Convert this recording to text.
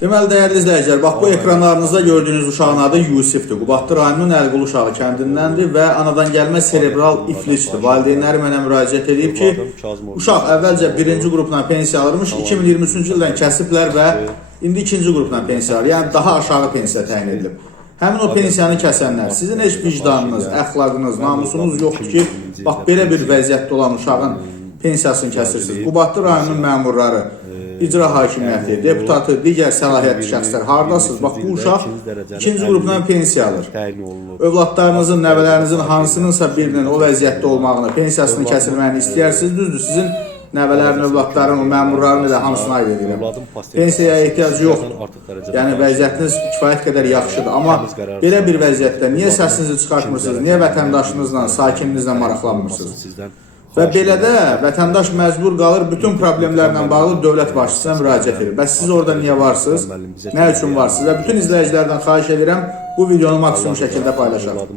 Deməli, dəyərli izləyicilər, bax bu ekranlarınızda gördüyünüz uşağın adı Yusifdir. Qubadlı rayonunun Əlqulu uşağı kəndindəndir və anadan gəlmə serebral iflicdir. Valideynləri mənə müraciət edib ki, uşaq əvvəlcə birinci qrupla pensiya alırmış, 2023-cü ildən kəsiblər və indi ikinci qrupla pensiya alır. Yəni daha aşağı pensiya təyin edilib. Həmin o pensiyanı kəsənlər, sizin heç vicdanınız, əxlaqınız, namusunuz yoxdur ki, bax belə bir vəziyyətdə olan uşağın pensiyasını kəsirsiniz. Qubadlı rayonunun məmurları, icra hakimiyyəti, deputatı, digər səlahiyyətli şəxslər hardasınız? Bax bu uşaq ikinci qrupdan pensiya alır. Övladlarınızın, nəvələrinizin hansınınsa birinin o vəziyyətdə olmağını, pensiyasını kəsilməyini istəyirsiniz. Düzdür, sizin nəvələrin, övladların, o məmurların da hamısına aid edirəm. Pensiyaya ehtiyacı yoxdur. Yəni vəziyyətiniz kifayət qədər yaxşıdır. Amma belə bir vəziyyətdə niyə səsinizi çıxartmırsınız, niyə vətəndaşınızla, sakininizlə maraqlanmırsınız? Və belə də vətəndaş məcbur qalır bütün problemlərlə bağlı dövlət başçısına müraciət edir. Bəs siz orada niyə varsınız? Nə üçün varsınız? Və bütün izləyicilərdən xahiş edirəm bu videonu maksimum şəkildə paylaşalım.